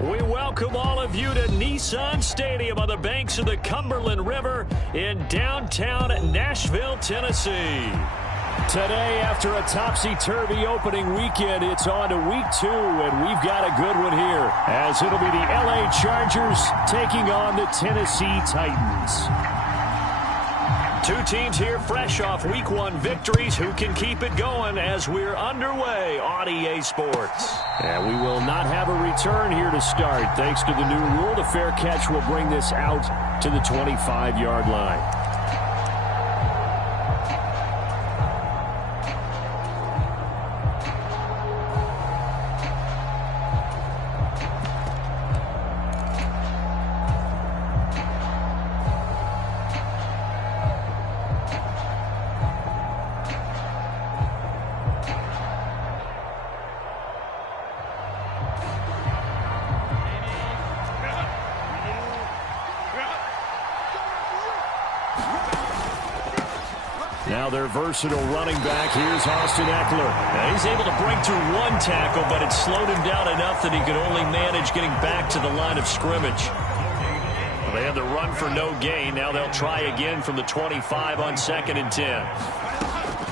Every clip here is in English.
We welcome all of you to Nissan Stadium on the banks of the Cumberland River in downtown Nashville, Tennessee. Today, after a topsy-turvy opening weekend, it's on to week 2, and we've got a good one here, as it'll be the LA Chargers taking on the Tennessee Titans. Two teams here fresh off week 1 victories. Who can keep it going as we're underway on EA Sports? And we will not have a return here to start. Thanks to the new rule, the fair catch will bring this out to the 25-yard line. Now their versatile running back, here's Austin Eckler. Now he's able to break through 1 tackle, but it slowed him down enough that he could only manage getting back to the line of scrimmage. Well, they had the run for no gain. Now they'll try again from the 25 on 2nd and 10.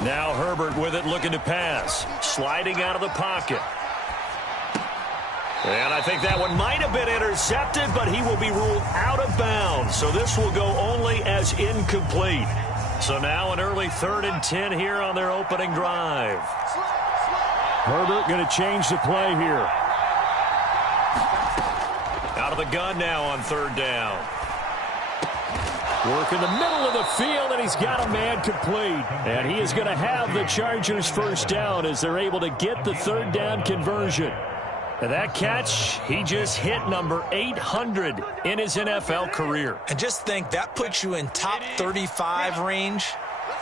Now Herbert with it, looking to pass. Sliding out of the pocket. And I think that one might have been intercepted, but he will be ruled out of bounds. So this will go only as incomplete. So now an early 3rd and 10 here on their opening drive. Herbert going to change the play here. Out of the gun now on 3rd down. Work in the middle of the field, and he's got a man complete. And he is going to have the Chargers first down as they're able to get the 3rd down conversion. And that catch, he just hit number 800 in his NFL career. And just think, that puts you in top 35 range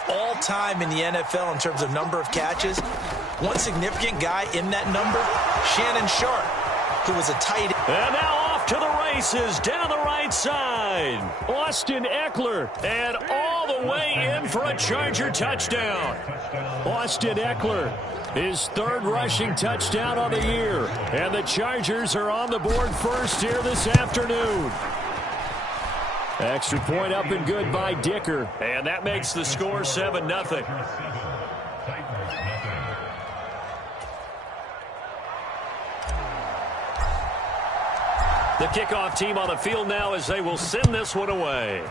all time in the NFL in terms of number of catches. One significant guy in that number, Shannon Sharp, who was a tight end. And now off to the races down the right side. Austin Eckler, and all the way in for a Charger touchdown. Austin Eckler, his 3rd rushing touchdown of the year. And the Chargers are on the board first here this afternoon. Extra point up and good by Dicker. And that makes the score 7-0. The kickoff team on the field now as they will send this one away.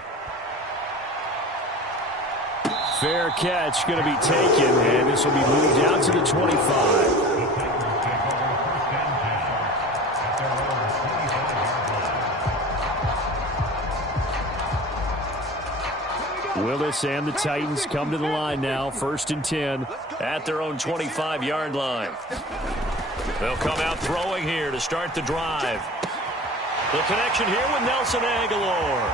Fair catch going to be taken, and this will be moved out to the 25. Willis and the Titans come to the line now, 1st and 10 at their own 25-yard line. They'll come out throwing here to start the drive. The connection here with Nelson Aguilar.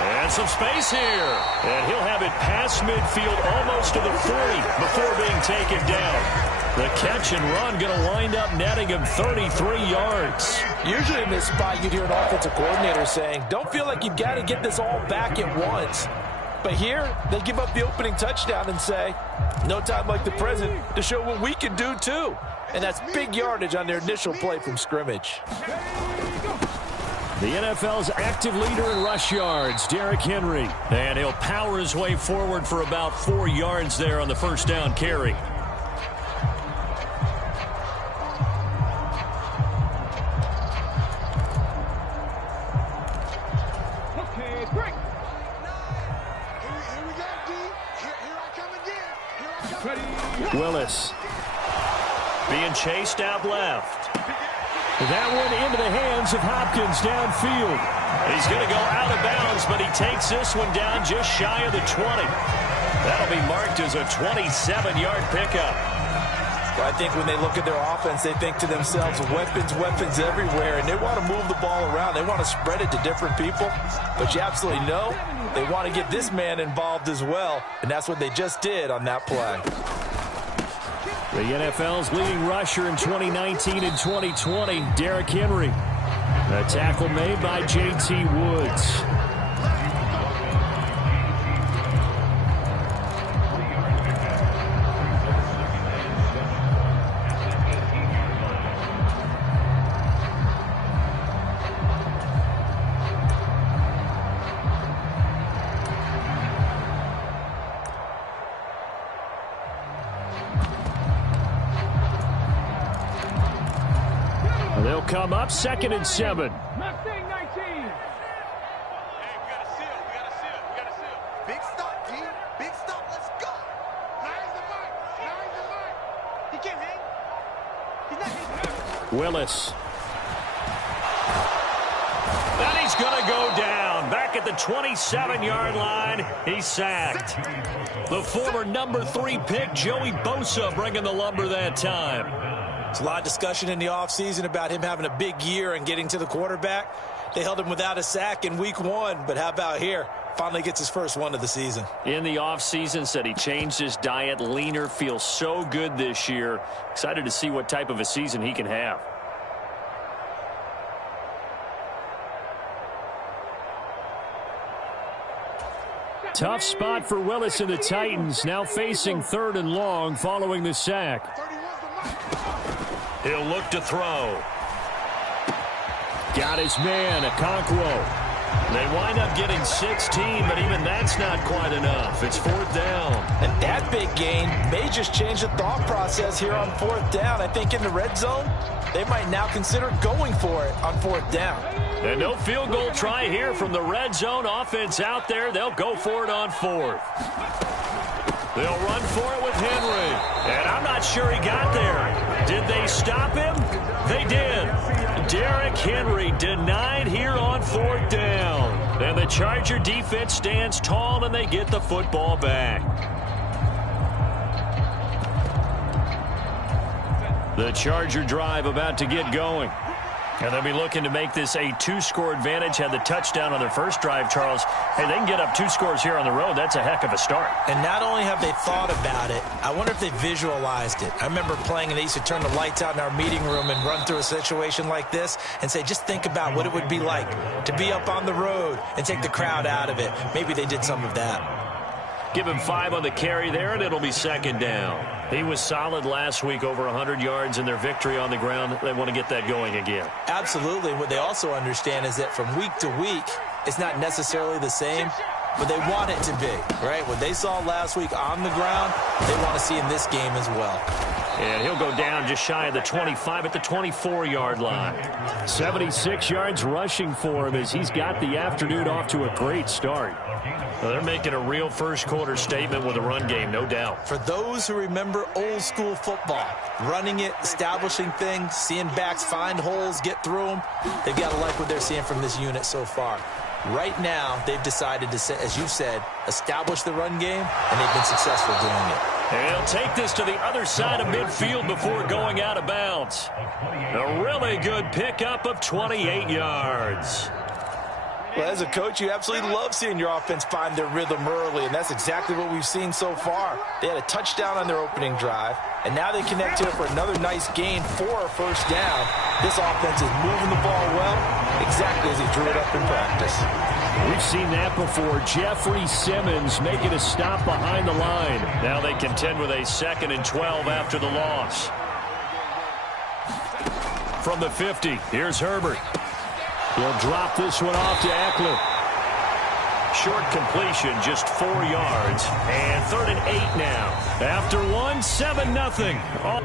And some space here. And he'll have it past midfield almost to the 40 before being taken down. The catch and run going to wind up netting him 33 yards. Usually in this spot, you'd hear an offensive coordinator saying, don't feel like you've got to get this all back at once. But here, they give up the opening touchdown and say, no time like the present to show what we can do too. And that's big yardage on their initial play from scrimmage. The NFL's active leader in rush yards, Derrick Henry. And he'll power his way forward for about 4 yards there on the 1st down carry. Okay, break. Here we go, D. Here I come again. Willis being chased out left. That one into the hands of Hopkins downfield. He's going to go out of bounds, but he takes this one down just shy of the 20. That'll be marked as a 27-yard pickup. Well, I think when they look at their offense, they think to themselves, weapons, weapons everywhere, and they want to move the ball around. They want to spread it to different people, but you absolutely know they want to get this man involved as well, and that's what they just did on that play. The NFL's leading rusher in 2019 and 2020, Derrick Henry. A tackle made by J.T. Woods. come up, 2nd and 7. Mustang 19. Big stop, G. Big stop. Let's go. Nines the mark. Nines the mark. He can't hang. He's not hanging. Willis. And he's going to go down. Back at the 27-yard line, he's sacked. The former number 3 pick, Joey Bosa, bringing the lumber that time. There's a lot of discussion in the offseason about him having a big year and getting to the quarterback. They held him without a sack in week 1, but how about here? Finally gets his first one of the season. In the offseason, said he changed his diet, leaner, feels so good this year. Excited to see what type of a season he can have. Tough spot for Willis and the Titans, now facing 3rd and long following the sack. 31's the mark. He'll look to throw. Got his man, Okonkwo. They wind up getting 16, but even that's not quite enough. It's 4th down. And that big gain may just change the thought process here on 4th down. I think in the red zone, they might now consider going for it on 4th down. And no field goal try here from the red zone offense out there. They'll go for it on 4th. They'll run for it with Henry. And I'm not sure he got there. Did they stop him? They did. Derrick Henry denied here on 4th down. And the Charger defense stands tall and they get the football back. The Charger drive about to get going. And they'll be looking to make this a 2-score advantage. Had the touchdown on their first drive, Charles. Hey, they can get up 2 scores here on the road. That's a heck of a start. And not only have they thought about it, I wonder if they visualized it. I remember playing and they used to turn the lights out in our meeting room and run through a situation like this and say, just think about what it would be like to be up on the road and take the crowd out of it. Maybe they did some of that. Give him 5 on the carry there, and it'll be 2nd down. He was solid last week, over 100 yards in their victory on the ground. They want to get that going again. Absolutely. What they also understand is that from week to week, it's not necessarily the same, but they want it to be, right? What they saw last week on the ground, they want to see in this game as well. And he'll go down just shy of the 25 at the 24-yard line. 76 yards rushing for him as he's got the afternoon off to a great start. Well, they're making a real first-quarter statement with a run game, no doubt. For those who remember old-school football, running it, establishing things, seeing backs find holes, get through them, they've got to like what they're seeing from this unit so far. Right now, they've decided to, as you said, establish the run game, and they've been successful doing it. And he'll take this to the other side of midfield before going out of bounds. A really good pickup of 28 yards. Well, as a coach, you absolutely love seeing your offense find their rhythm early, and that's exactly what we've seen so far. They had a touchdown on their opening drive, and now they connect here for another nice gain for a 1st down. This offense is moving the ball well, exactly as he drew it up in practice. We've seen that before. Jeffrey Simmons making a stop behind the line. Now they contend with a 2nd and 12 after the loss. From the 50, here's Herbert. He'll drop this one off to Eckler. Short completion, just 4 yards. And 3rd and 8 now. After one, 7-0.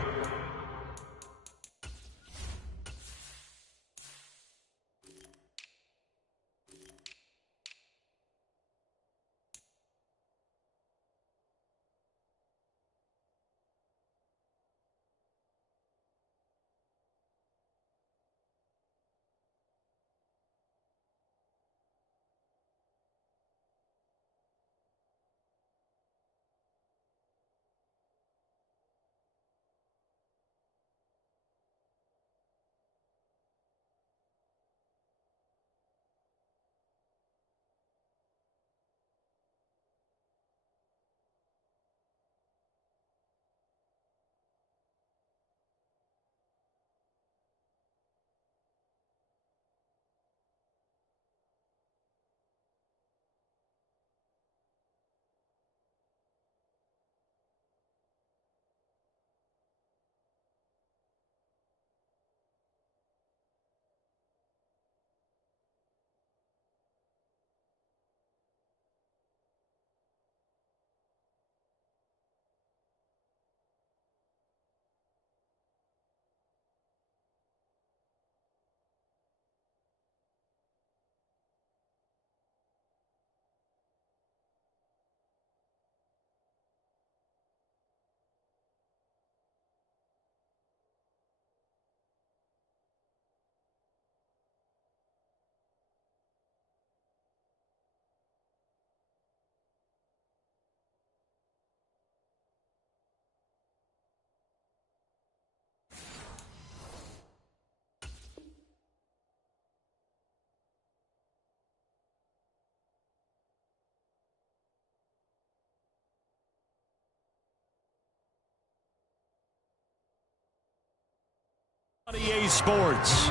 EA Sports.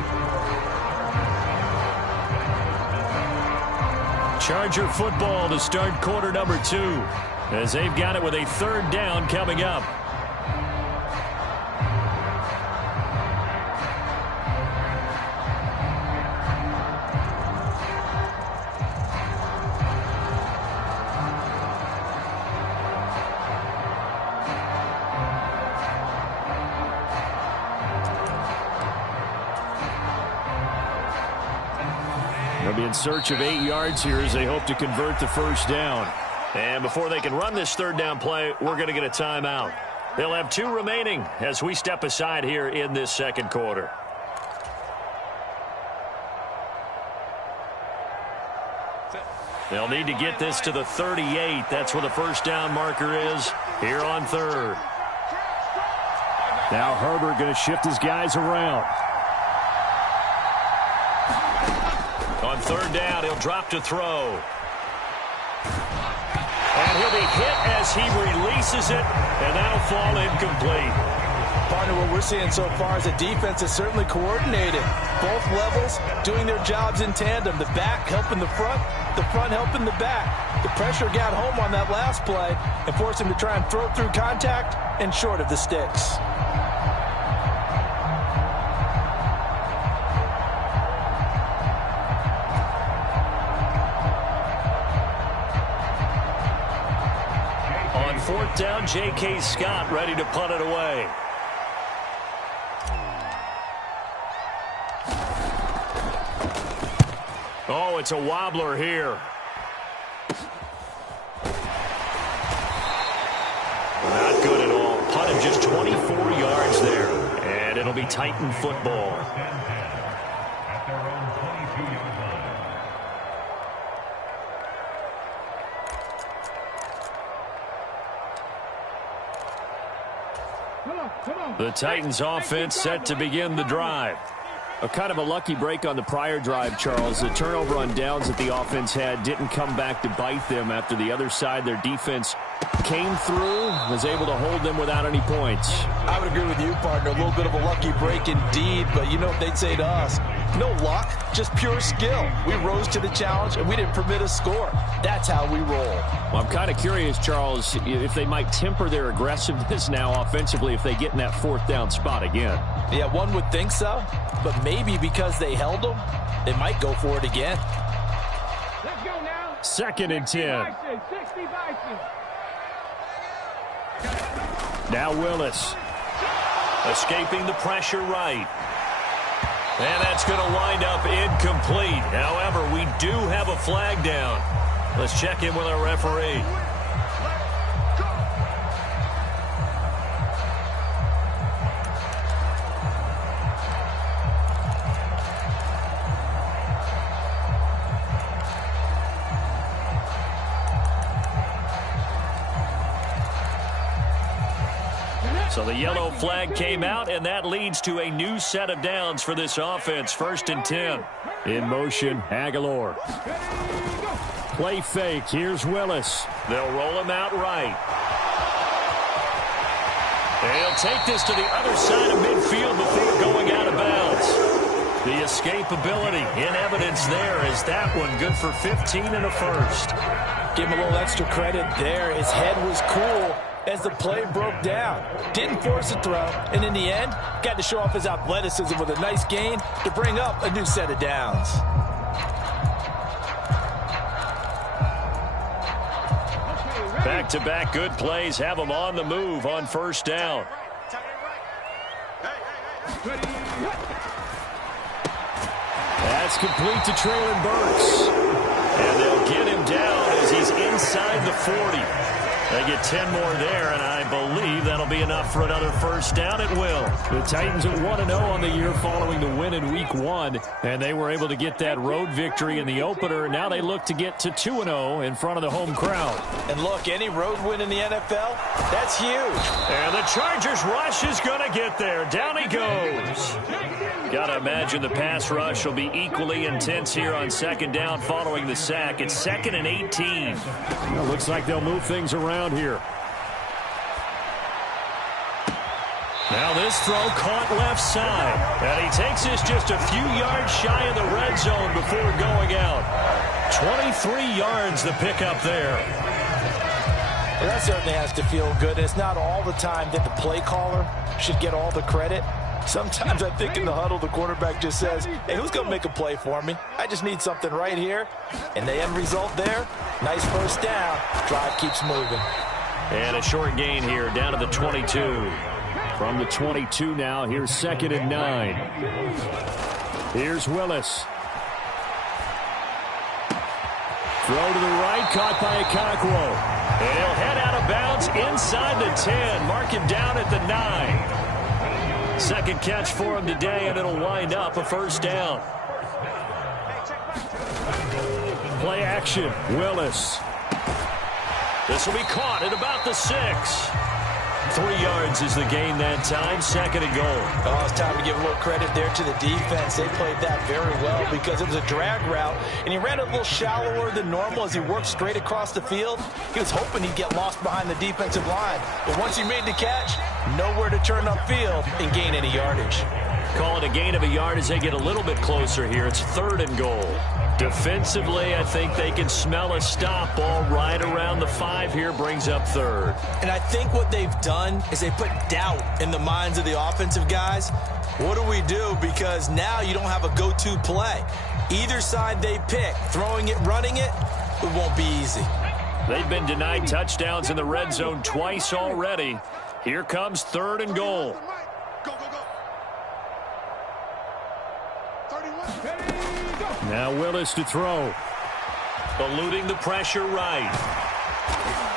Charger football to start quarter number 2 as they've got it with a third down coming up. They'll be in search of 8 yards here as they hope to convert the first down. And before they can run this third down play, we're going to get a timeout. They'll have 2 remaining as we step aside here in this second quarter. They'll need to get this to the 38. That's where the first down marker is here on third. Now Herbert going to shift his guys around. On third down, he'll drop to throw. And he'll be hit as he releases it, and that'll fall incomplete. Partner, what we're seeing so far is the defense is certainly coordinated. Both levels doing their jobs in tandem. The back helping the front helping the back. The pressure got home on that last play and forced him to try and throw through contact and short of the sticks. Fourth down, J.K. Scott ready to punt it away. Oh, it's a wobbler here. Not good at all. Punted just 24 yards there. And it'll be Titan football. The Titans offense set to begin the drive. A kind of a lucky break on the prior drive, Charles. The turnover on downs that the offense had didn't come back to bite them after the other side. Their defense came through, was able to hold them without any points. I would agree with you, partner. A little bit of a lucky break indeed, but you know what they'd say to us? No luck, just pure skill. We rose to the challenge, and we didn't permit a score. That's how we roll. Well, I'm kind of curious, Charles, if they might temper their aggressiveness now offensively if they get in that fourth down spot again. Yeah, one would think so, but maybe because they held them, they might go for it again. Let's go now. 2nd and 10. 60 Bison. Now Willis. Escaping the pressure right. And that's going to wind up incomplete. However, we do have a flag down. Let's check in with our referee. So the yellow flag came out, and that leads to a new set of downs for this offense. 1st and 10. In motion, Aguilar. Play fake. Here's Willis. They'll roll him out right. And he'll take this to the other side of midfield before going out of bounds. The escapability in evidence there as that one good for 15 and a first. Give him a little extra credit there. His head was cool as the play broke down. Didn't force a throw, and in the end, got to show off his athleticism with a nice gain to bring up a new set of downs. Back-to-back good plays have them on the move on first down. That's complete to Traylon Burks. And they'll get him down as he's inside the 40. They get 10 more there, and I believe that'll be enough for another first down. It will. The Titans at 1-0 on the year following the win in Week 1, and they were able to get that road victory in the opener. Now they look to get to 2-0 in front of the home crowd. And look, any road win in the NFL, that's huge. And the Chargers rush is going to get there. Down he goes. Got to imagine the pass rush will be equally intense here on 2nd down following the sack. It's 2nd and 18. Well, looks like they'll move things around here. Now this throw caught left side. And he takes this just a few yards shy of the red zone before going out. 23 yards the pickup there. Well, that certainly has to feel good. It's not all the time that the play caller should get all the credit. Sometimes I think in the huddle the quarterback just says, hey, who's going to make a play for me? I just need something right here. And the end result there, nice first down. Drive keeps moving. And a short gain here down to the 22. From the 22 now, here's 2nd and 9. Here's Willis. Throw to the right, caught by Okakwo. And he'll head out of bounds inside the 10. Mark him down at the 9. Second catch for him today, and it'll wind up a first down. Play action, Willis. This will be caught at about the 6. 3 yards is the gain that time. 2nd and goal. Oh, it's time to give a little credit there to the defense. They played that very well because it was a drag route, and he ran a little shallower than normal as he worked straight across the field. He was hoping he'd get lost behind the defensive line, but once he made the catch, nowhere to turn upfield and gain any yardage. Call it a gain of a yard as they get a little bit closer here. It's 3rd and goal. Defensively, I think they can smell a stop. Ball right around the 5 here, brings up 3rd. And I think what they've done is they put doubt in the minds of the offensive guys. What do we do? Because now you don't have a go-to play. Either side they pick, throwing it, running it, it won't be easy. They've been denied touchdowns in the red zone twice already. Here comes 3rd and goal. Now Willis to throw. Eluding the pressure right.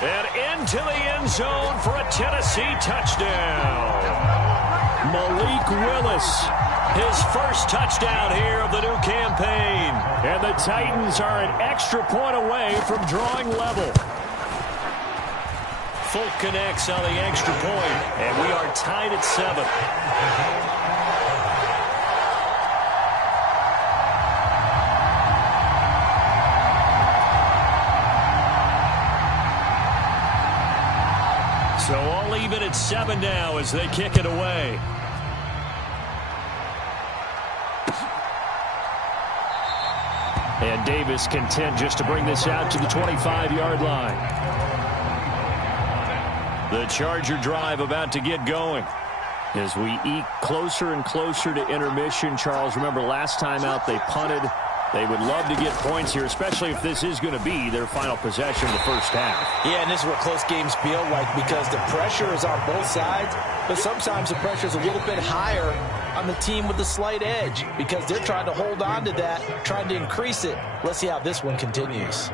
And into the end zone for a Tennessee touchdown. Malik Willis, his first touchdown here of the new campaign. And the Titans are an extra point away from drawing level. Folk connects on the extra point, and we are tied at 7. So all even at 7 now as they kick it away. And Davis content just to bring this out to the 25-yard line. The Charger drive about to get going. As we eke closer and closer to intermission, Charles, remember last time out they punted. They would love to get points here, especially if this is going to be their final possession of the first half. Yeah, and this is what close games feel like because the pressure is on both sides, but sometimes the pressure is a little bit higher on the team with the slight edge because they're trying to hold on to that, trying to increase it. Let's see how this one continues.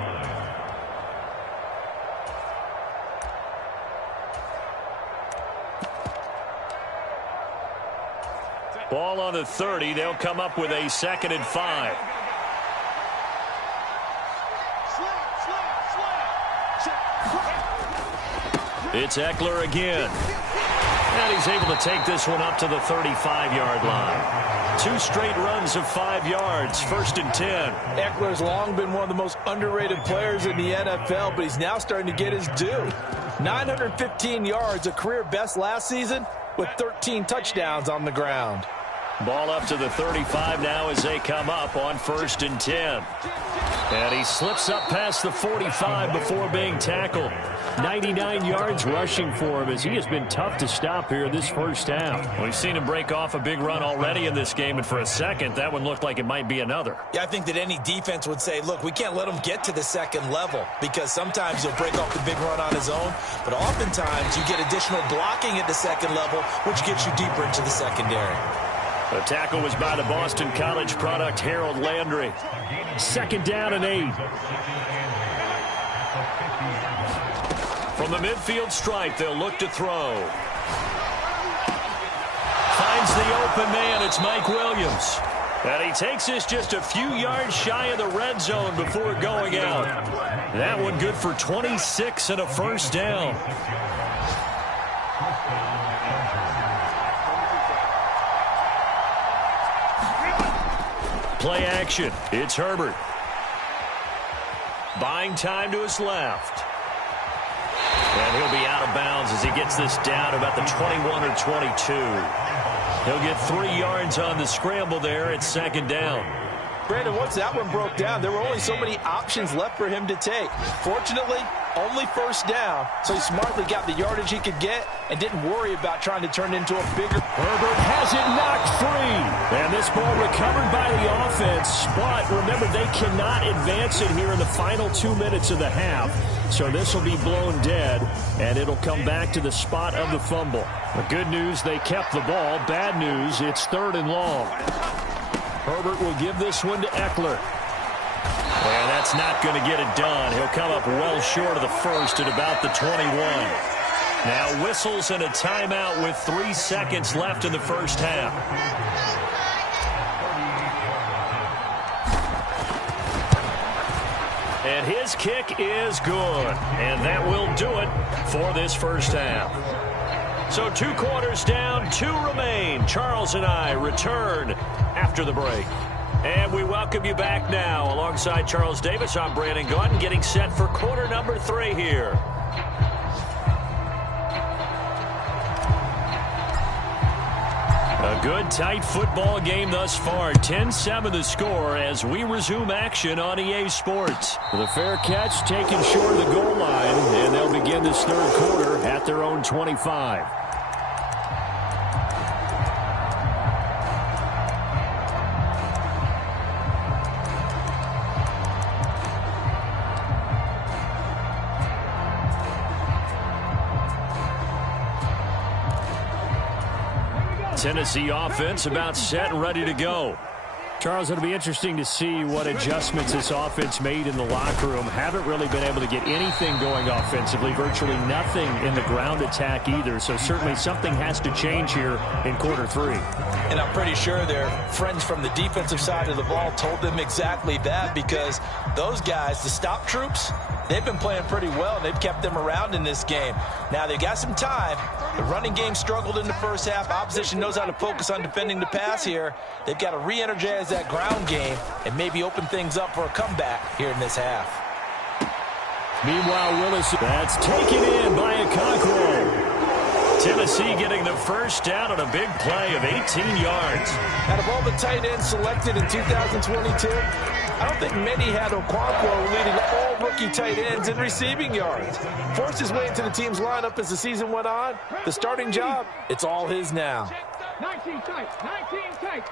Ball on the 30. They'll come up with a 2nd and 5. It's Eckler again. And he's able to take this one up to the 35-yard line. 2 straight runs of 5 yards, 1st and 10. Eckler's long been one of the most underrated players in the NFL, but he's now starting to get his due. 915 yards, a career best last season, with 13 touchdowns on the ground. Ball up to the 35 now as they come up on 1st and 10. And he slips up past the 45 before being tackled. 99 yards rushing for him as he has been tough to stop here this first half. We've seen him break off a big run already in this game, and for a second, that one looked like it might be another. Yeah, I think that any defense would say, look, we can't let him get to the 2nd level because sometimes he'll break off the big run on his own, but oftentimes you get additional blocking at the 2nd level, which gets you deeper into the secondary. The tackle was by the Boston College product, Harold Landry. 2nd down and 8. From the midfield stripe, they'll look to throw. Finds the open man. It's Mike Williams. And he takes this just a few yards shy of the red zone before going out. That one good for 26 and a first down. Play action. It's Herbert. Buying time to his left. And he'll be out of of bounds as he gets this down about the 21 or 22. He'll get 3 yards on the scramble there at second down. Brandon, once that one broke down, there were only so many options left for him to take. Fortunately, only first down, so he smartly got the yardage he could get and didn't worry about trying to turn it into a bigger... Herbert has it knocked free. And this ball recovered by the offense. But remember, they cannot advance it here in the final 2 minutes of the half. So this will be blown dead, and it'll come back to the spot of the fumble. The good news, they kept the ball. Bad news, it's 3rd and long. Herbert will give this one to Eckler. And that's not going to get it done. He'll come up well short of the first at about the 21. Now whistles and a timeout with 3 seconds left in the first half. And his kick is good. And that will do it for this first half. So 2 quarters down, 2 remain. Charles and I return after the break. And we welcome you back now. Alongside Charles Davis, I'm Brandon Gaudin, getting set for quarter number 3 here. A good, tight football game thus far. 10-7 the score as we resume action on EA Sports. The fair catch taken short of the goal line, and they'll begin this 3rd quarter at their own 25. Tennessee offense about set and ready to go. Charles, it'll be interesting to see what adjustments this offense made in the locker room. Haven't really been able to get anything going offensively, virtually nothing in the ground attack either. So certainly something has to change here in quarter 3. And I'm pretty sure their friends from the defensive side of the ball told them exactly that, because those guys, the stop troops, they've been playing pretty well, and they've kept them around in this game. Now, they've got some time. The running game struggled in the first half. Opposition knows how to focus on defending the pass here. They've got to re-energize that ground game and maybe open things up for a comeback here in this half. Meanwhile, Willis, that's taken in by Okonkwo. Tennessee getting the first down on a big play of 18 yards. Out of all the tight ends selected in 2022, I don't think many had Okonkwo leading all rookie tight ends in receiving yards. Forced his way into the team's lineup as the season went on. The starting job, it's all his now. 19 tight, 19 tight.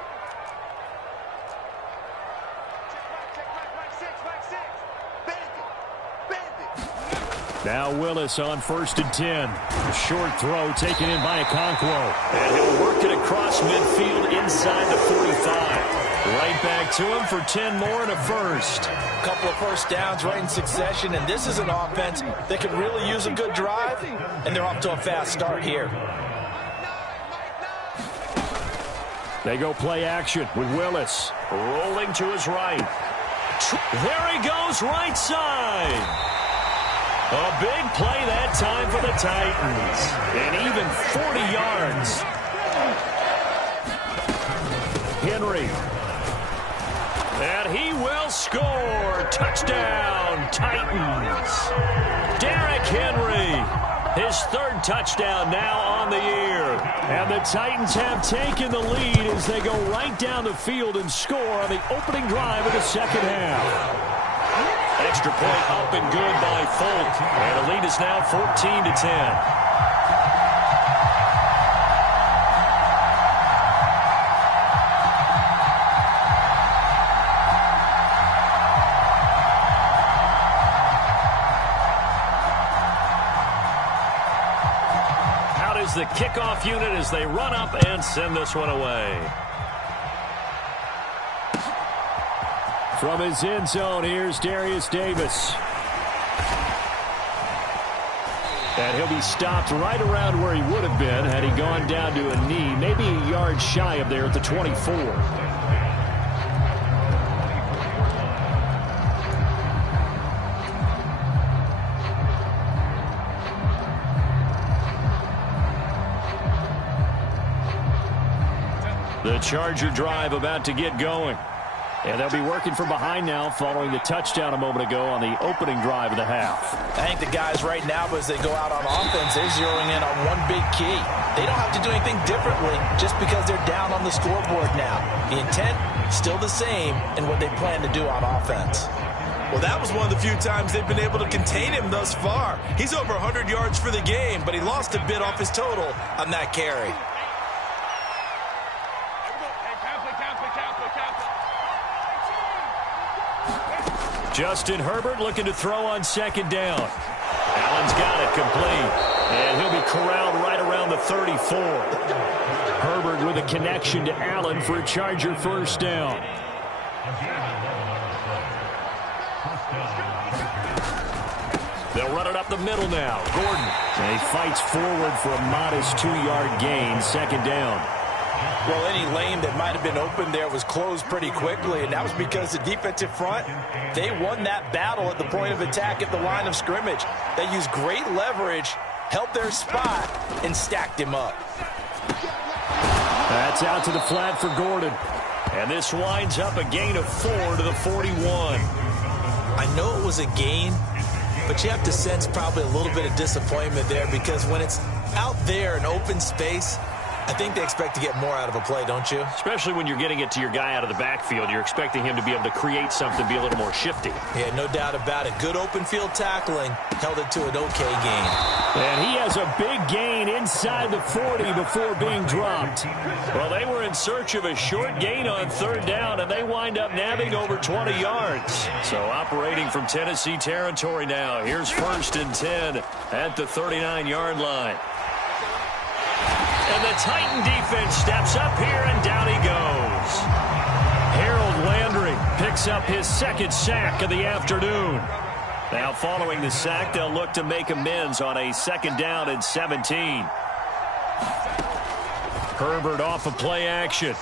Now Willis on 1st and 10. A short throw taken in by Okonkwo. And he'll work it across midfield inside the 45. Right back to him for 10 more and a first. A couple of first downs right in succession, and this is an offense that could really use a good drive, and they're off to a fast start here. They go play action with Willis. Rolling to his right. There he goes, right side. A big play that time for the Titans. And even 40 yards. Henry. And he will score. Touchdown, Titans. Derrick Henry. His 3rd touchdown now on the year. And the Titans have taken the lead as they go right down the field and score on the opening drive of the second half. Extra point up and good by Folk. And the lead is now 14-10. The kickoff unit as they run up and send this one away. From his end zone, here's Darius Davis. And he'll be stopped right around where he would have been had he gone down to a knee, maybe a yard shy of there at the 24. The Charger drive about to get going. And they'll be working from behind now following the touchdown a moment ago on the opening drive of the half. I think the guys right now, as they go out on offense, they're zeroing in on one big key. They don't have to do anything differently just because they're down on the scoreboard now. The intent, still the same in what they plan to do on offense. Well, that was one of the few times they've been able to contain him thus far. He's over 100 yards for the game, but he lost a bit off his total on that carry. Justin Herbert looking to throw on second down. Allen's got it complete. And he'll be corralled right around the 34. Herbert with a connection to Allen for a Charger first down. They'll run it up the middle now. Gordon. And he fights forward for a modest 2-yard gain. Second down. Well, any lane that might have been open there was closed pretty quickly, and that was because the defensive front, they won that battle at the point of attack at the line of scrimmage. They used great leverage, held their spot, and stacked him up. That's out to the flat for Gordon. And this winds up a gain of 4 to the 41. I know it was a gain, but you have to sense probably a little bit of disappointment there because when it's out there in open space, I think they expect to get more out of a play, don't you? Especially when you're getting it to your guy out of the backfield. You're expecting him to be able to create something, be a little more shifty. Yeah, no doubt about it. Good open field tackling held it to an okay gain. And he has a big gain inside the 40 before being dropped. Well, they were in search of a short gain on third down, and they wind up nabbing over 20 yards. So operating from Tennessee territory now. Here's 1st and 10 at the 39-yard line. And the Titan defense steps up here, and down he goes. Harold Landry picks up his 2nd sack of the afternoon. Now following the sack, they'll look to make amends on a 2nd down and 17. Herbert off of play action.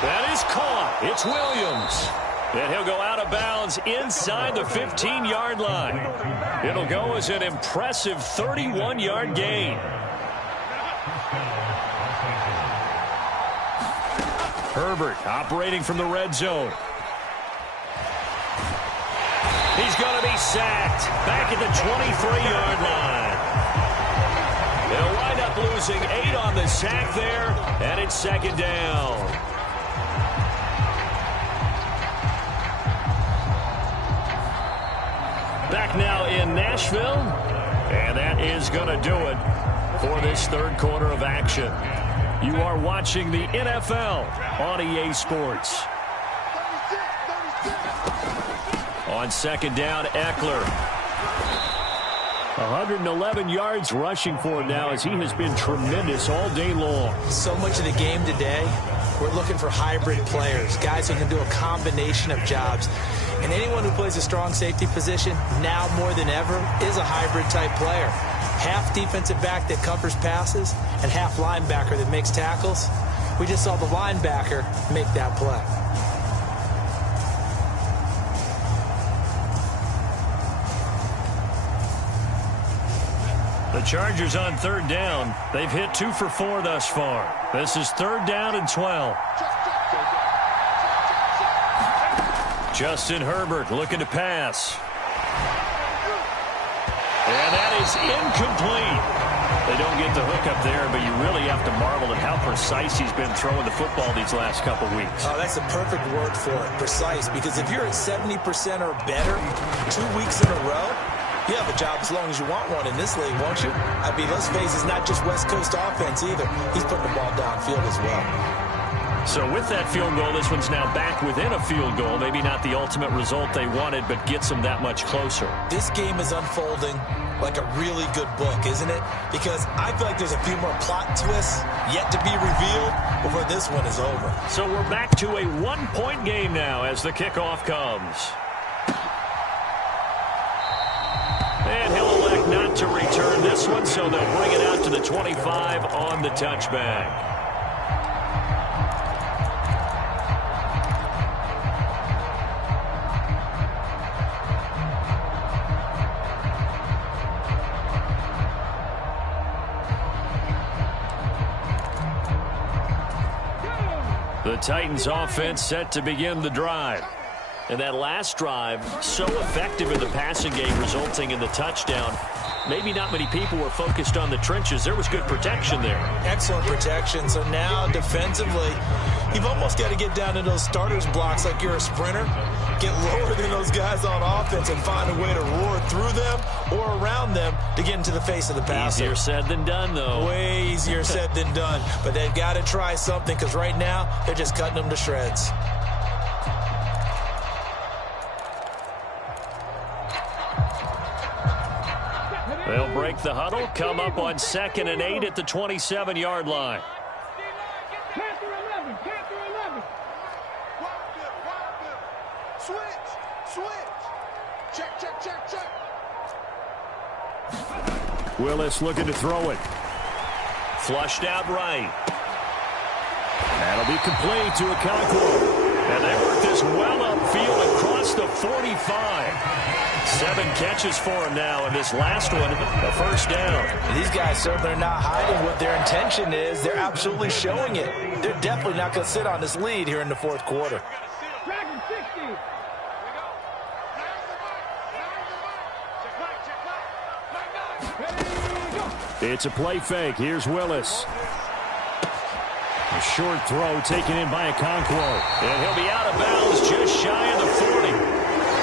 That is caught. It's Williams. And he'll go out of bounds inside the 15-yard line. It'll go as an impressive 31-yard gain. Herbert operating from the red zone. He's going to be sacked back at the 23-yard line. They'll wind up losing 8 on the sack there, and it's 2nd down. Back now in Nashville, and that is going to do it for this 3rd quarter of action. You are watching the NFL on EA Sports. On 2nd down, Eckler. 111 yards rushing for him now as he has been tremendous all day long. So much of the game today, we're looking for hybrid players, guys who can do a combination of jobs. And anyone who plays a strong safety position, now more than ever, is a hybrid-type player. Half defensive back that covers passes and half linebacker that makes tackles. We just saw the linebacker make that play. The Chargers on 3rd down. They've hit 2 for 4 thus far. This is 3rd down and 12. Justin Herbert looking to pass. And that is incomplete. They don't get the hook up there, but you really have to marvel at how precise he's been throwing the football these last couple weeks. Oh, that's a perfect word for it, precise, because if you're at 70% or better 2 weeks in a row, you have a job as long as you want one in this league, won't you? I mean, let's face it, it's not just West Coast offense either. He's putting the ball downfield as well. So with that field goal, this one's now back within a field goal. Maybe not the ultimate result they wanted, but gets them that much closer. This game is unfolding like a really good book, isn't it? Because I feel like there's a few more plot twists yet to be revealed before this one is over. So we're back to a 1-point game now as the kickoff comes. And he'll elect not to return this one, so they'll bring it out to the 25 on the touchback. The Titans offense set to begin the drive. And that last drive, so effective in the passing game, resulting in the touchdown. Maybe not many people were focused on the trenches. There was good protection there. Excellent protection. So now defensively, you've almost got to get down to those starters blocks like you're a sprinter. Get lower than those guys on offense and find a way to roar through them or around them to get into the face of the passer. Easier said than done, though. Way easier said than done. But they've got to try something because right now they're just cutting them to shreds. They'll break the huddle, come up on 2nd and 8 at the 27-yard line. Panther 11, Panther 11. Switch. Check. Willis looking to throw it. Flushed out right. That'll be complete to Okonkwo. And they work this well upfield across the 45. 7 catches for him now, and this last one, a first down. These guys certainly are not hiding what their intention is. They're absolutely showing it. They're definitely not going to sit on this lead here in the fourth quarter. Dragon 60. It's a play fake. Here's Willis. A short throw taken in by Okonkwo. And he'll be out of bounds just shy of the 40.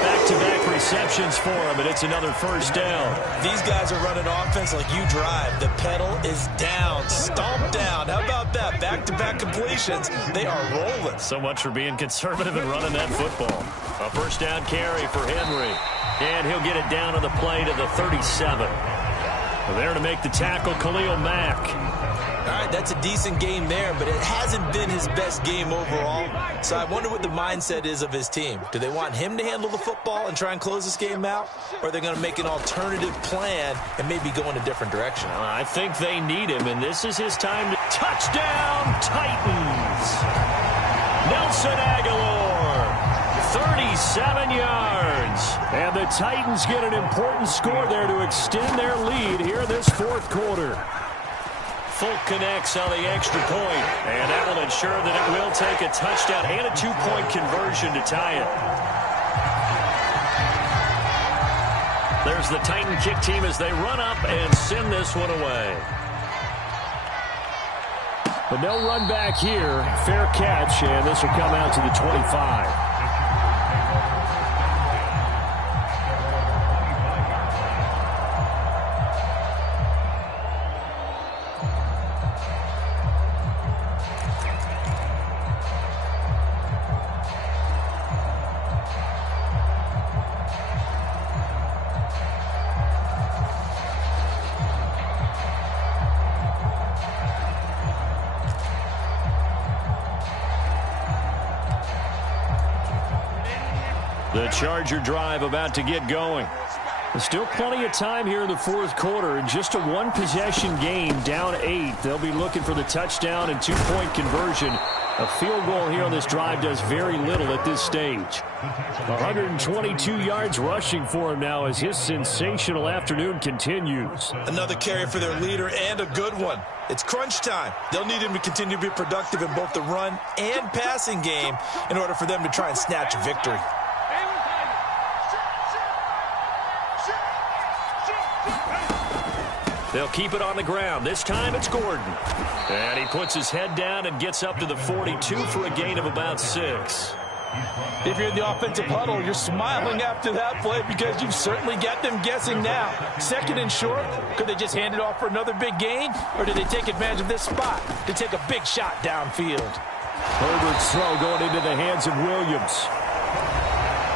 Back-to-back receptions for him, and it's another first down. These guys are running offense like you drive. The pedal is down, stomped down. How about that? Back-to-back completions. They are rolling. So much for being conservative and running that football. A first down carry for Henry. And he'll get it down on the play to the 37. There to make the tackle, Khalil Mack. All right, that's a decent game there, but it hasn't been his best game overall. So I wonder what the mindset is of his team. Do they want him to handle the football and try and close this game out? Or are they going to make an alternative plan and maybe go in a different direction? I think they need him, and this is his time to touchdown, Titans. Nelson Aguilar, 37 yards. And the Titans get an important score there to extend their lead here in this fourth quarter. Folk connects on the extra point, and that will ensure that it will take a touchdown and a 2-point conversion to tie it. There's the Titan kick team as they run up and send this one away. But no run back here. Fair catch, and this will come out to the 25. The Charger drive about to get going. There's still plenty of time here in the fourth quarter. In just a one-possession game, down 8. They'll be looking for the touchdown and 2-point conversion. A field goal here on this drive does very little at this stage. 122 yards rushing for him now as his sensational afternoon continues. Another carry for their leader and a good one. It's crunch time. They'll need him to continue to be productive in both the run and passing game in order for them to try and snatch a victory. They'll keep it on the ground. This time it's Gordon. And he puts his head down and gets up to the 42 for a gain of about 6. If you're in the offensive huddle, you're smiling after that play because you've certainly got them guessing now. 2nd and short, could they just hand it off for another big gain? Or did they take advantage of this spot to take a big shot downfield? Herbert's throw going into the hands of Williams.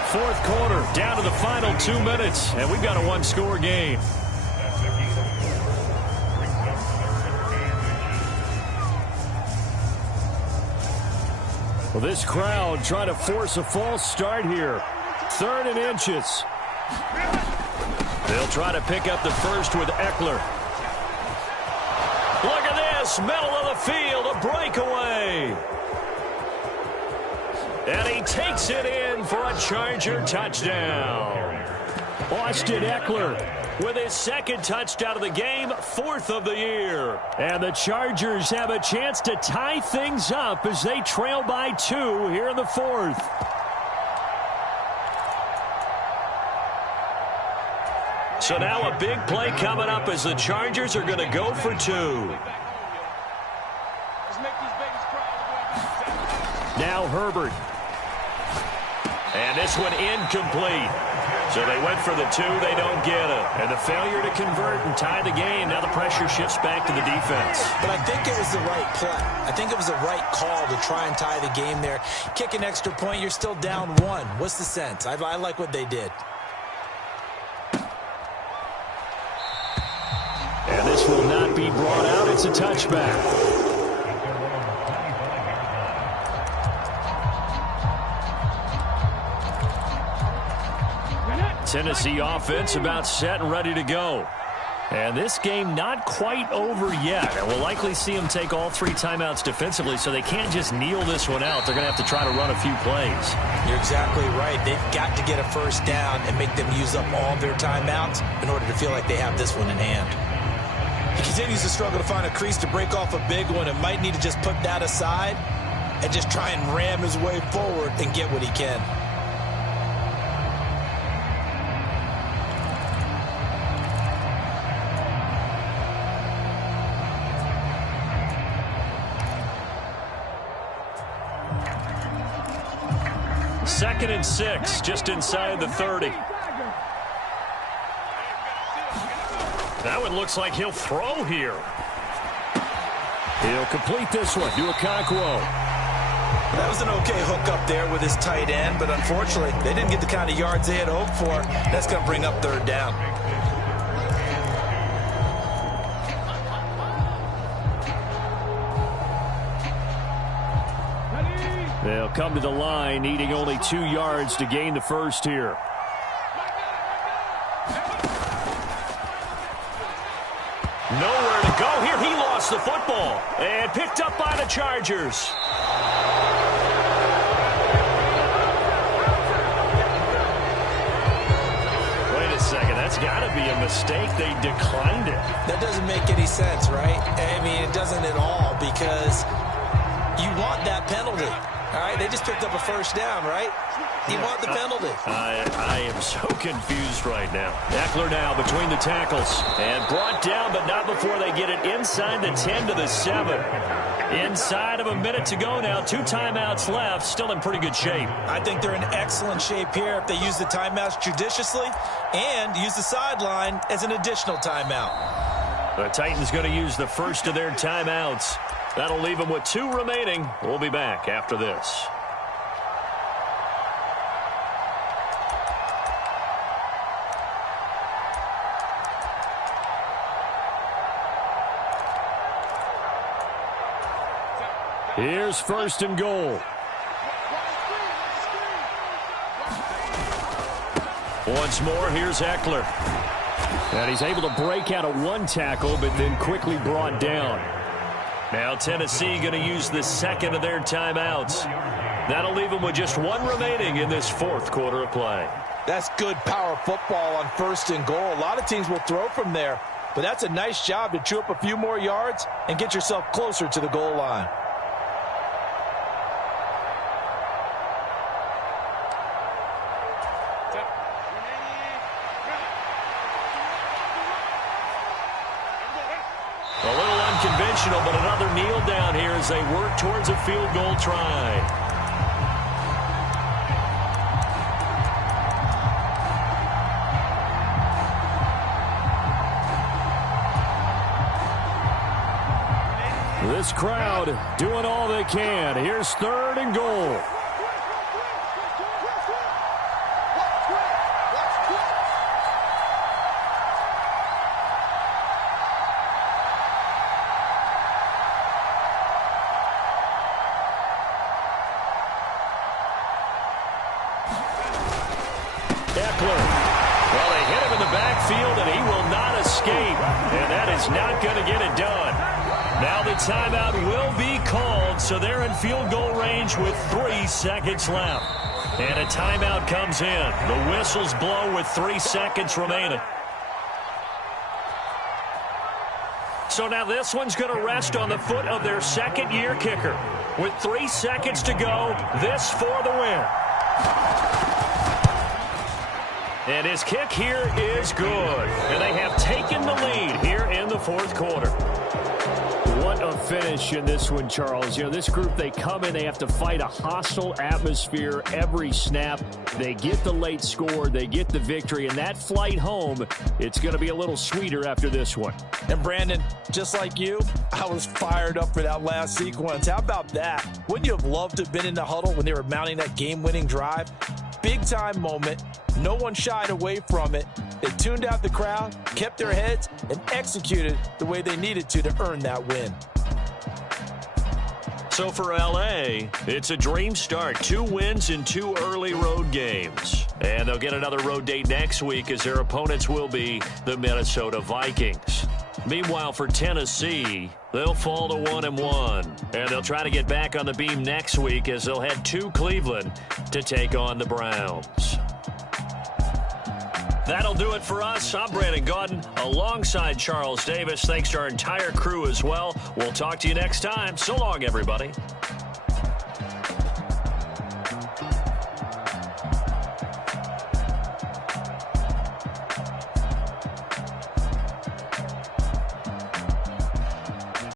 Fourth quarter, down to the final 2 minutes, and we've got a one-score game. Well, this crowd trying to force a false start here. 3rd and inches. They'll try to pick up the first with Eckler. Look at this, middle of the field, a breakaway. And he takes it in for a Charger touchdown. Austin Eckler with his second touchdown of the game, 4th of the year. And the Chargers have a chance to tie things up as they trail by 2 here in the 4th. So now a big play coming up as the Chargers are going to go for 2. Now Herbert. And this one incomplete. So they went for the 2, they don't get it. And the failure to convert and tie the game, now the pressure shifts back to the defense. But I think it was the right play. I think it was the right call to try and tie the game there. Kick an extra point, you're still down 1. What's the sense? I like what they did. And this will not be brought out. It's a touchback. Tennessee offense about set and ready to go. And this game not quite over yet. And we'll likely see them take all 3 timeouts defensively, so they can't just kneel this one out. They're going to have to try to run a few plays. You're exactly right. They've got to get a first down and make them use up all their timeouts in order to feel like they have this one in hand. He continues to struggle to find a crease to break off a big one and might need to just put that aside and just try and ram his way forward and get what he can. Second and 6, just inside the 30. That one looks like he'll throw here. He'll complete this one to Okonkwo. That was an okay hook up there with his tight end, but unfortunately, they didn't get the kind of yards they had hoped for. That's going to bring up 3rd down. They'll come to the line, needing only 2 yards to gain the first here. Nowhere to go here. He lost the football and picked up by the Chargers. Wait a second. That's got to be a mistake. They declined it. That doesn't make any sense, right? I mean, it doesn't at all because you want that penalty. All right, they just picked up a first down, right? You want the penalty. I am so confused right now. Eckler now between the tackles. And brought down, but not before they get it inside the 10 to the 7. Inside of a minute to go now. 2 timeouts left. Still in pretty good shape. I think they're in excellent shape here if they use the timeouts judiciously and use the sideline as an additional timeout. The Titans going to use the first of their timeouts. That'll leave them with 2 remaining. We'll be back after this. Here's 1st and goal. Once more, here's Eckler. And he's able to break out of 1 tackle, but then quickly brought down. Now Tennessee going to use the second of their timeouts. That'll leave them with just 1 remaining in this 4th quarter of play. That's good power football on 1st and goal. A lot of teams will throw from there, but that's a nice job to chew up a few more yards and get yourself closer to the goal line. Conventional, but another kneel down here as they work towards a field goal try. This crowd doing all they can. Here's 3rd and goal. Well, they hit him in the backfield, and he will not escape. And that is not going to get it done. Now the timeout will be called, so they're in field goal range with 3 seconds left. And a timeout comes in. The whistles blow with 3 seconds remaining. So now this one's going to rest on the foot of their second-year kicker. With 3 seconds to go, this for the win. And his kick here is good. And they have taken the lead here in the fourth quarter. What a finish in this one, Charles. You know, this group, they come in, they have to fight a hostile atmosphere every snap. They get the late score, they get the victory, and that flight home, it's going to be a little sweeter after this one. And Brandon, just like you, I was fired up for that last sequence. How about that? Wouldn't you have loved to have been in the huddle when they were mounting that game-winning drive? Big-time moment. No one shied away from it. They tuned out the crowd, kept their heads, and executed the way they needed to earn that win. So for L.A., it's a dream start. 2 wins in 2 early road games. And they'll get another road date next week as their opponents will be the Minnesota Vikings. Meanwhile, for Tennessee, they'll fall to 1-1. And they'll try to get back on the beam next week as they'll head to Cleveland to take on the Browns. That'll do it for us. I'm Brandon Gaudin alongside Charles Davis. Thanks to our entire crew as well. We'll talk to you next time. So long, everybody.